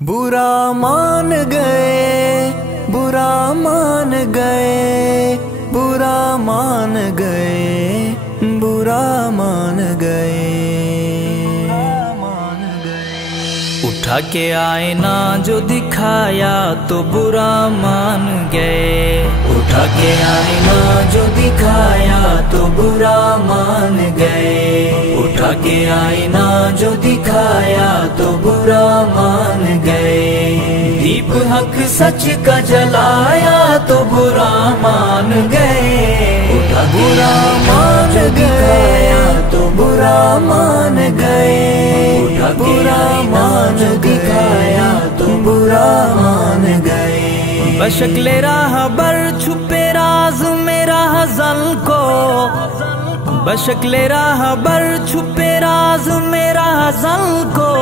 बुरा मान गए, बुरा मान गए, बुरा मान गए, बुरा मान गए। उठा के आईना जो दिखाया तो बुरा मान गए, उठा के आईना जो दिखाया तो बुरा मान गए, उठा के आईना जो दिखाया तो बुरा मान गए। दीप हक सच का जलाया तो बुरा मान गए, उठा बुरा मान गया तो बुरा मान गए, उठा बुरा मान दिखाया तो बुरा मान गए। बशक्ले राहबर छुपे राज मेरा हज़ल को, बशक्ले राहबर छुपे राज मेरा हज़ल को,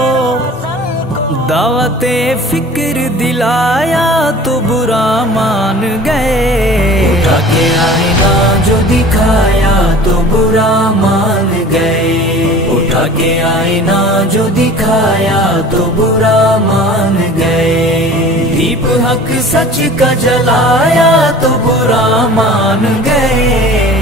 दावते फिक्र दिलाया तो बुरा मान गए। उठा के आईना जो दिखाया तो बुरा मान गए, उठा के आईना जो दिखाया तो बुरा मान गए। दीप हक सच का जलाया तो बुरा मान गए,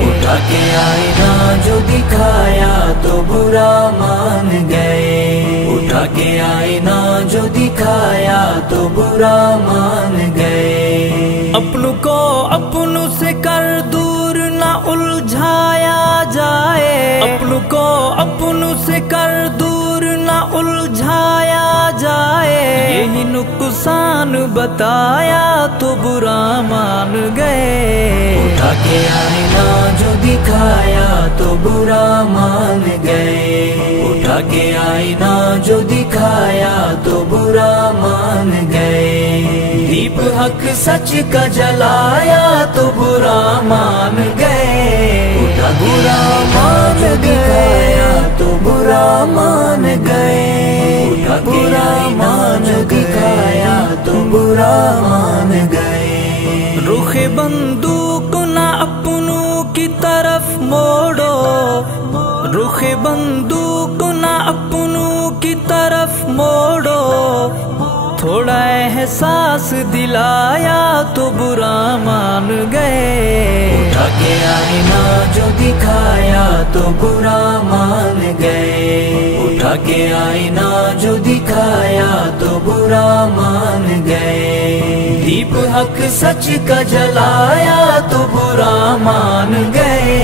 उठा के आईना जो दिखाया तो बुरा मान गए, उठा के आईना जो दिखाया तो बुरा मान गए। अपनों को अपनों से कर दूर ना उलझाया जाए, अपनों को अपनों से कर दूर ना उलझाया जाए। यही नुकसान बताया तो बुरा मान गए, उठा के आईना जो दिखाया तो बुरा मान गए, उठा के आईना जो दिखाया तो बुरा मान गए। दीप हक सच का जलाया तो बुरा मान गए, उठा बुरा मान दिखाया तो बुरा मान गए, उठा बुरा मान दिखाया तो बुरा मान गए। रुखे बंदूक ना अपनों की तरफ मोड़ो, रुखे बंदूक ना अपनों की तरफ मोड़ो, थोड़ा एहसास दिलाया तो बुरा मान गए। उठा के आईना जो दिखाया तो बुरा मान गए, उठा के आईना जो दिखाया तो बुरा मान गए। दीप हक सच का जलाया तो बुरा मान गए,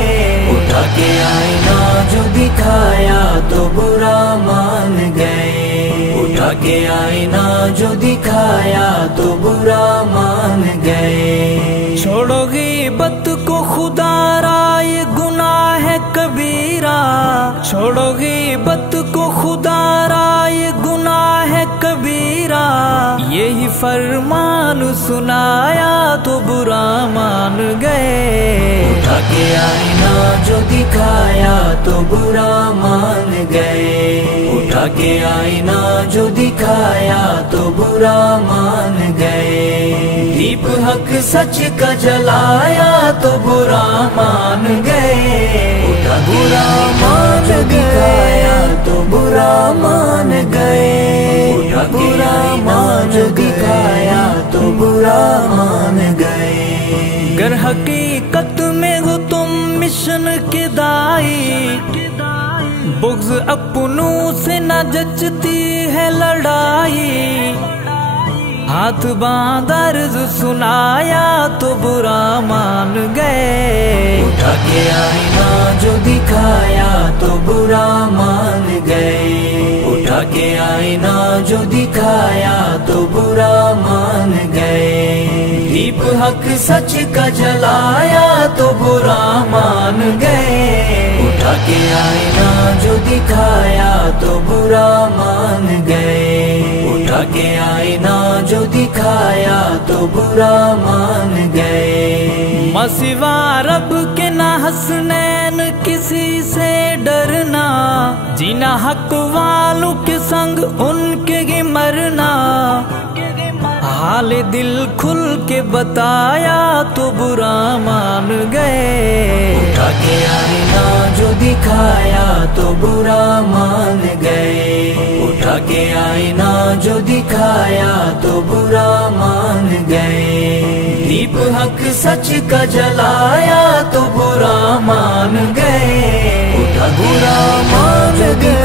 उठा के आईना जो दिखाया तो बुरा मान गए, उठा के आईना जो दिखाया तो बुरा मान गए। छोड़ो गीबत को खुदा राय गुनाह है कबीरा, छोड़ो गीबत को खुदा राय गुनाह है कबीरा। यही फरमान सुनाया तो बुरा मान गए, उठा के आईना जो दिखाया तो बुरा मान गए, उठा के आईना जो दिखाया तो बुरा मान गए। दीप हक सच का जलाया तो बुरा मान गए, उठा बुरा मान दिखाया तो बुरा मान गए, उठा बुरा मान दिखाया तो बुरा मान गए। गर हकीकत में हो तुम मिशन के दाई, बुग़्ज़ अपनों से न जचती है लड़ाई। हाथ बांध अर्ज़ सुनाया तो बुरा मान गए, उठा के आईना जो दिखाया तो बुरा मान गए, उठा के आईना जो दिखाया तो बुरा मान गए। दीप हक सच का जलाया तो बुरा मान गए, उठा के आईना जो दिखाया तो बुरा मान गए, उठा के आईना जो दिखाया तो बुरा मान गए। मसिवा रब के ना हसनैन किसी से डरना, जीना हक वालों के संग उनके ही मरना। हाल दिल खुल के बताया तो बुरा मान गए, उठा के आईना जो दिखाया तो बुरा मान गए, उठा خدا کے آئینہ جو دکھایا تو برا مان گئے، دیپ حق سچ کا جلایا تو برا مان گئے، برا مان گئے۔